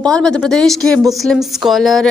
भोपाल मध्य प्रदेश के मुस्लिम स्कॉलर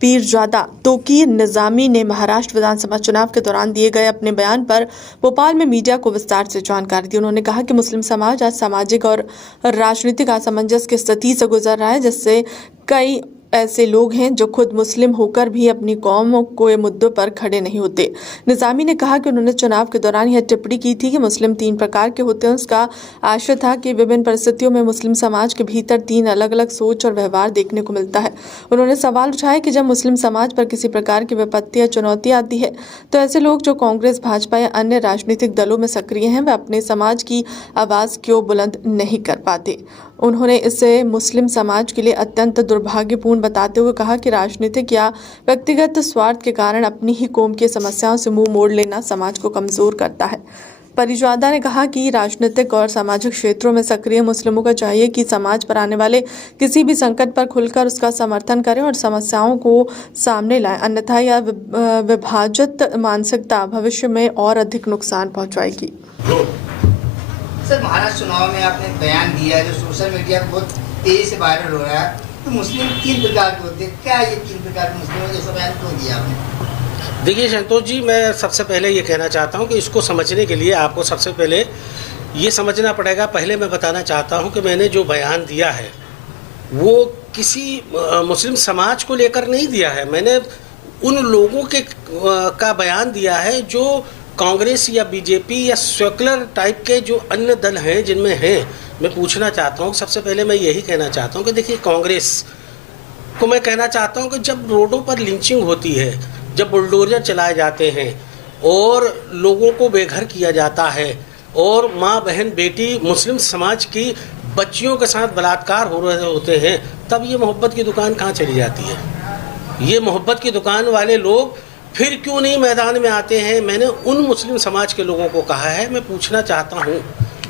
पीरजादा तोकी निजामी ने महाराष्ट्र विधानसभा चुनाव के दौरान दिए गए अपने बयान पर भोपाल में मीडिया को विस्तार से जानकारी दी। उन्होंने कहा कि मुस्लिम समाज आज सामाजिक और राजनीतिक असमंजस की स्थिति से गुजर रहा है, जिससे कई ऐसे लोग हैं जो खुद मुस्लिम होकर भी अपनी कौम के मुद्दों पर खड़े नहीं होते। निजामी ने कहा कि उन्होंने चुनाव के दौरान यह टिप्पणी की थी कि मुस्लिम 3 प्रकार के होते हैं। उसका आशय था कि विभिन्न परिस्थितियों में मुस्लिम समाज के भीतर 3 अलग अलग सोच और व्यवहार देखने को मिलता है। उन्होंने सवाल उठाया कि जब मुस्लिम समाज पर किसी प्रकार की विपत्ति या चुनौती आती है तो ऐसे लोग जो कांग्रेस, भाजपा या अन्य राजनीतिक दलों में सक्रिय हैं, वे अपने समाज की आवाज़ क्यों बुलंद नहीं कर पाते। उन्होंने इसे मुस्लिम समाज के लिए अत्यंत दुर्भाग्यपूर्ण बताते हुए कहा कि राजनीतिक या व्यक्तिगत स्वार्थ के कारण अपनी ही कौम की समस्याओं से मुंह मोड़ लेना समाज को कमजोर करता है। पीरजादा ने कहा कि राजनीतिक और सामाजिक क्षेत्रों में सक्रिय मुस्लिमों को चाहिए कि समाज पर आने वाले किसी भी संकट पर खुलकर उसका समर्थन करें और समस्याओं को सामने लाएं, अन्यथा यह विभाजित मानसिकता भविष्य में और अधिक नुकसान पहुंचाएगी। सर, महाराष्ट्र चुनाव में आपने बयान दिया है जो सोशल मीडिया पर बहुत तेजी से वायरल हो रहा है, तो मुस्लिम 3 प्रकार के होते हैं, क्या ये 3 प्रकार के मुस्लिम हैं, जैसा बयान क्यों दिया आपने? देखिए संतोष जी, मैं सबसे पहले ये कहना चाहता हूँ कि इसको समझने के लिए आपको सबसे पहले ये समझना पड़ेगा। पहले मैं बताना चाहता हूँ कि मैंने जो बयान दिया है वो किसी मुस्लिम समाज को लेकर नहीं दिया है। मैंने उन लोगों के का बयान दिया है जो कांग्रेस या बीजेपी या सेक्युलर टाइप के जो अन्य दल हैं जिनमें हैं। मैं पूछना चाहता हूँ, सबसे पहले मैं यही कहना चाहता हूँ कि देखिए, कांग्रेस को मैं कहना चाहता हूँ कि जब रोडों पर लिंचिंग होती है, जब बुलडोजर चलाए जाते हैं और लोगों को बेघर किया जाता है और माँ बहन बेटी मुस्लिम समाज की बच्चियों के साथ बलात्कार हो रहे होते हैं, तब ये मोहब्बत की दुकान कहाँ चली जाती है? ये मोहब्बत की दुकान वाले लोग फिर क्यों नहीं मैदान में आते हैं? मैंने उन मुस्लिम समाज के लोगों को कहा है, मैं पूछना चाहता हूँ,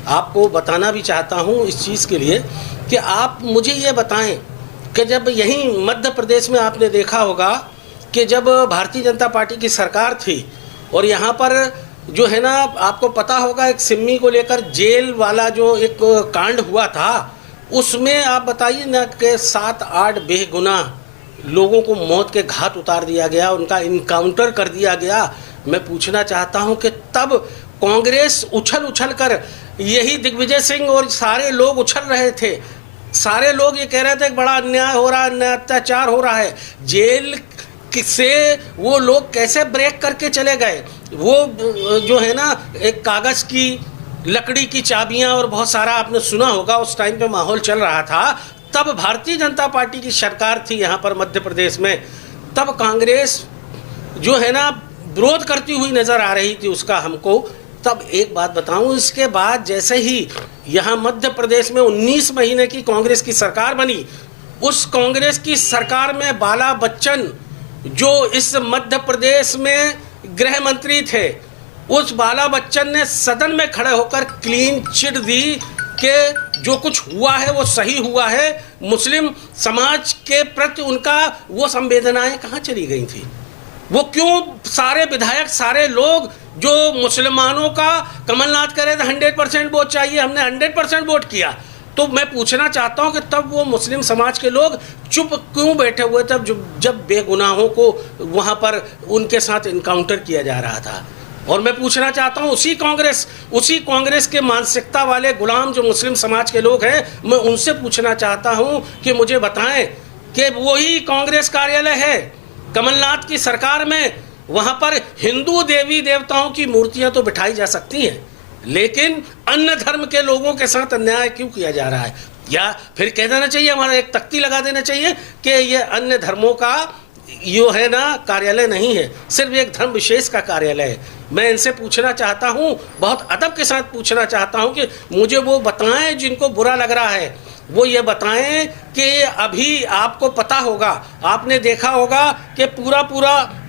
आपको बताना भी चाहता हूँ इस चीज़ के लिए कि आप मुझे ये बताएं कि जब यहीं मध्य प्रदेश में आपने देखा होगा कि जब भारतीय जनता पार्टी की सरकार थी और यहाँ पर जो है ना, आपको पता होगा एक सिम्मी को लेकर जेल वाला जो एक कांड हुआ था, उसमें आप बताइए ना कि 7-8 बेगुनाह लोगों को मौत के घाट उतार दिया गया, उनका इनकाउंटर कर दिया गया। मैं पूछना चाहता हूं कि तब कांग्रेस उछल कर, यही दिग्विजय सिंह और सारे लोग उछल रहे थे, सारे लोग ये कह रहे थे कि बड़ा अन्याय हो रहा है, अन्याय अत्याचार हो रहा है। जेल से वो लोग कैसे ब्रेक करके चले गए? वो जो है ना, एक कागज़ की लकड़ी की चाबियां और बहुत सारा आपने सुना होगा, उस टाइम पे माहौल चल रहा था। तब भारतीय जनता पार्टी की सरकार थी यहाँ पर मध्य प्रदेश में, तब कांग्रेस जो है ना विरोध करती हुई नज़र आ रही थी उसका हमको। तब एक बात बताऊं, इसके बाद जैसे ही यहाँ मध्य प्रदेश में 19 महीने की कांग्रेस की सरकार बनी, उस कांग्रेस की सरकार में बाला बच्चन जो इस मध्य प्रदेश में गृह मंत्री थे, उस बाला बच्चन ने सदन में खड़े होकर क्लीन चिट दी कि जो कुछ हुआ है वो सही हुआ है। मुस्लिम समाज के प्रति उनका वो संवेदनाएं कहाँ चली गई थी? वो क्यों सारे विधायक, सारे लोग जो मुसलमानों का, कमलनाथ कह रहे थे 100% वोट चाहिए, हमने 100% वोट किया। तो मैं पूछना चाहता हूं कि तब वो मुस्लिम समाज के लोग चुप क्यों बैठे हुए तब जब बेगुनाहों को वहां पर उनके साथ इनकाउंटर किया जा रहा था? और मैं पूछना चाहता हूं, उसी कांग्रेस के मानसिकता वाले गुलाम जो मुस्लिम समाज के लोग हैं, मैं उनसे पूछना चाहता हूं कि मुझे बताएं कि वही कांग्रेस कार्यालय है कमलनाथ की सरकार में, वहां पर हिंदू देवी देवताओं की मूर्तियां तो बिठाई जा सकती हैं, लेकिन अन्य धर्म के लोगों के साथ अन्याय क्यों किया जा रहा है? या फिर कह देना चाहिए, हमारा एक तख्ती लगा देना चाहिए कि ये अन्य धर्मों का यो है ना कार्यालय नहीं है, सिर्फ एक धर्म विशेष का कार्यालय है। मैं इनसे पूछना चाहता हूँ, बहुत अदब के साथ पूछना चाहता हूँ कि मुझे वो बताएं जिनको बुरा लग रहा है, वो ये बताएं कि अभी आपको पता होगा, आपने देखा होगा कि पूरा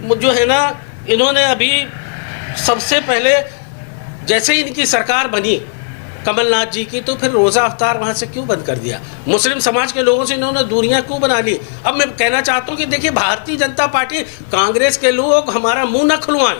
जो है ना, इन्होंने अभी सबसे पहले जैसे ही इनकी सरकार बनी कमलनाथ जी की, तो फिर रोज़ा अफ्तार वहाँ से क्यों बंद कर दिया? मुस्लिम समाज के लोगों से इन्होंने दूरियां क्यों बना ली? अब मैं कहना चाहता हूँ कि देखिए, भारतीय जनता पार्टी, कांग्रेस के लोग हमारा मुंह न खुलवाएं,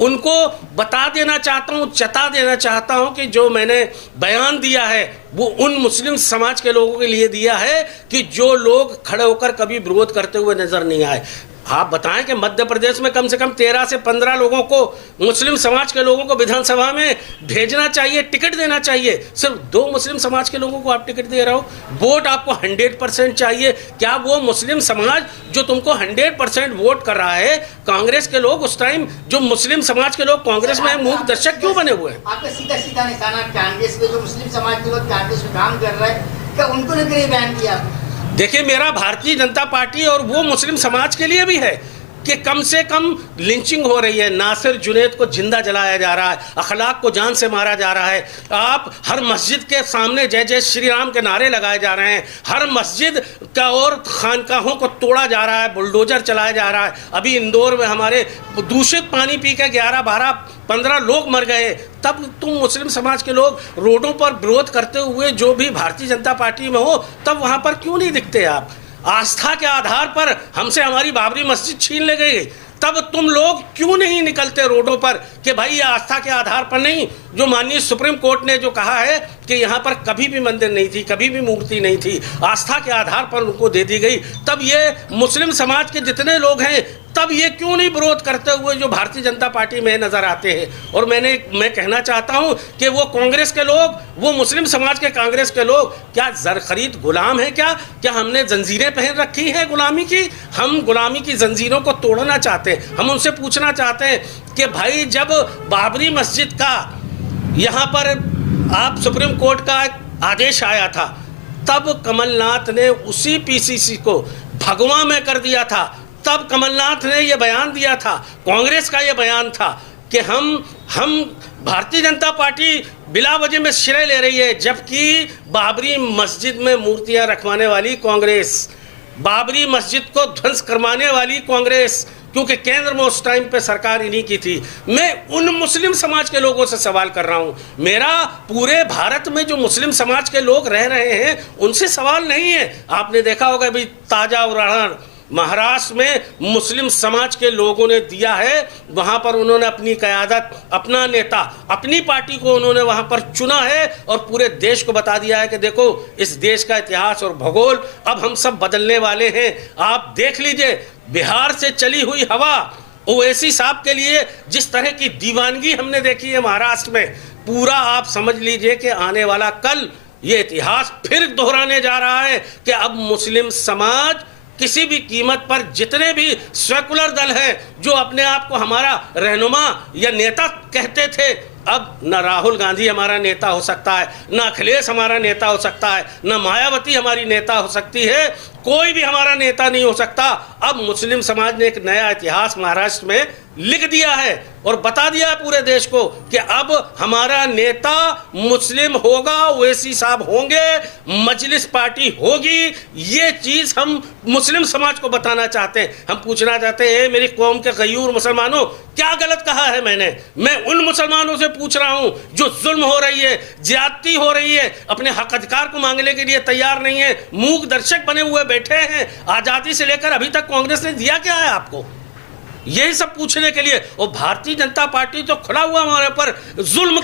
उनको बता देना चाहता हूँ, चेता देना चाहता हूँ कि जो मैंने बयान दिया है वो उन मुस्लिम समाज के लोगों के लिए दिया है कि जो लोग खड़े होकर कभी विरोध करते हुए नजर नहीं आए। आप बताएं कि मध्य प्रदेश में कम से कम 13 से 15 लोगों को, मुस्लिम समाज के लोगों को विधानसभा में भेजना चाहिए, टिकट देना चाहिए। सिर्फ 2 मुस्लिम समाज के लोगों को आप टिकट दे रहे हो। वोट आपको 100% चाहिए। क्या वो मुस्लिम समाज जो तुमको 100% वोट कर रहा है, कांग्रेस के लोग उस टाइम, जो मुस्लिम समाज के लोग कांग्रेस में मूक दर्शक क्यों बने हुए हैं? आपका सीधा सीधा निशाना कांग्रेस पे, जो मुस्लिम समाज के लोग कांग्रेस में काम कर रहे हैं, क्या उनको लेकर ये बयान किया? देखिए, मेरा भारतीय जनता पार्टी और वो मुस्लिम समाज के लिए भी है कि कम से कम लिंचिंग हो रही है, नासिर जुनैद को जिंदा जलाया जा रहा है, अखलाक को जान से मारा जा रहा है। आप हर मस्जिद के सामने जय जय श्री राम के नारे लगाए जा रहे हैं, हर मस्जिद का और खानकाहों को तोड़ा जा रहा है, बुलडोजर चलाया जा रहा है। अभी इंदौर में हमारे दूषित पानी पी के 11, 12, 15 लोग मर गए। तब तुम मुस्लिम समाज के लोग रोडों पर विरोध करते हुए जो भी भारतीय जनता पार्टी में हो, तब वहाँ पर क्यों नहीं दिखते आप? आस्था के आधार पर हमसे हमारी बाबरी मस्जिद छीन ले गई, तब तुम लोग क्यों नहीं निकलते रोडों पर कि भाई ये आस्था के आधार पर नहीं, जो माननीय सुप्रीम कोर्ट ने जो कहा है कि यहाँ पर कभी भी मंदिर नहीं थी, कभी भी मूर्ति नहीं थी, आस्था के आधार पर उनको दे दी गई, तब ये मुस्लिम समाज के जितने लोग हैं तब ये क्यों नहीं विरोध करते हुए जो भारतीय जनता पार्टी में नजर आते हैं? और मैं कहना चाहता हूं कि वो कांग्रेस के लोग, वो मुस्लिम समाज के कांग्रेस के लोग क्या जर खरीद गुलाम है? क्या हमने जंजीरें पहन रखी है गुलामी की? हम गुलामी की जंजीरों को तोड़ना चाहते हैं। हम उनसे पूछना चाहते हैं कि भाई, जब बाबरी मस्जिद का यहाँ पर आप सुप्रीम कोर्ट का आदेश आया था, तब कमलनाथ ने उसी पीसीसी को भगवा में कर दिया था। तब कमलनाथ ने यह बयान दिया था, कांग्रेस का यह बयान था कि हम भारतीय जनता पार्टी बिला वजह में श्रेय ले रही है, जबकि बाबरी मस्जिद में मूर्तियां रखवाने वाली कांग्रेस, बाबरी मस्जिद को ध्वंस करवाने वाली कांग्रेस, क्योंकि केंद्र में उस टाइम पे सरकार इन्हीं की थी। मैं उन मुस्लिम समाज के लोगों से सवाल कर रहा हूं। मेरा पूरे भारत में जो मुस्लिम समाज के लोग रह रहे हैं उनसे सवाल नहीं है। आपने देखा होगा अभी ताजा उदाहरण महाराष्ट्र में मुस्लिम समाज के लोगों ने दिया है। वहां पर उन्होंने अपनी क़यादत, अपना नेता, अपनी पार्टी को उन्होंने वहां पर चुना है और पूरे देश को बता दिया है कि देखो, इस देश का इतिहास और भूगोल अब हम सब बदलने वाले हैं। आप देख लीजिए, बिहार से चली हुई हवा, ओवैसी साहब के लिए जिस तरह की दीवानगी हमने देखी है महाराष्ट्र में, पूरा आप समझ लीजिए कि आने वाला कल ये इतिहास फिर दोहराने जा रहा है कि अब मुस्लिम समाज किसी भी कीमत पर, जितने भी सेकुलर दल हैं जो अपने आप को हमारा रहनुमा या नेता कहते थे, अब न राहुल गांधी हमारा नेता हो सकता है, न अखिलेश हमारा नेता हो सकता है, न मायावती हमारी नेता हो सकती है, कोई भी हमारा नेता नहीं हो सकता। अब मुस्लिम समाज ने एक नया इतिहास महाराष्ट्र में लिख दिया है और बता दिया है पूरे देश को कि अब हमारा नेता मुस्लिम होगा, ओवैसी साहब होंगे, मजलिस पार्टी होगी। ये चीज हम मुस्लिम समाज को बताना चाहते हैं। हम पूछना चाहते हैं, मेरी कौम के गयूर मुसलमानों, क्या गलत कहा है मैंने? मैं उन मुसलमानों से पूछ रहा हूं जो जुल्म हो रही है, ज्यादती हो रही है, अपने हक अधिकार को मांगने के लिए तैयार नहीं है, मूक दर्शक बने हुए बैठे हैं। आजादी से लेकर अभी तक कांग्रेस ने दिया क्या है आपको? यही सब पूछने के लिए। और भारतीय जनता पार्टी तो खुला हुआ हमारे पर जुल्म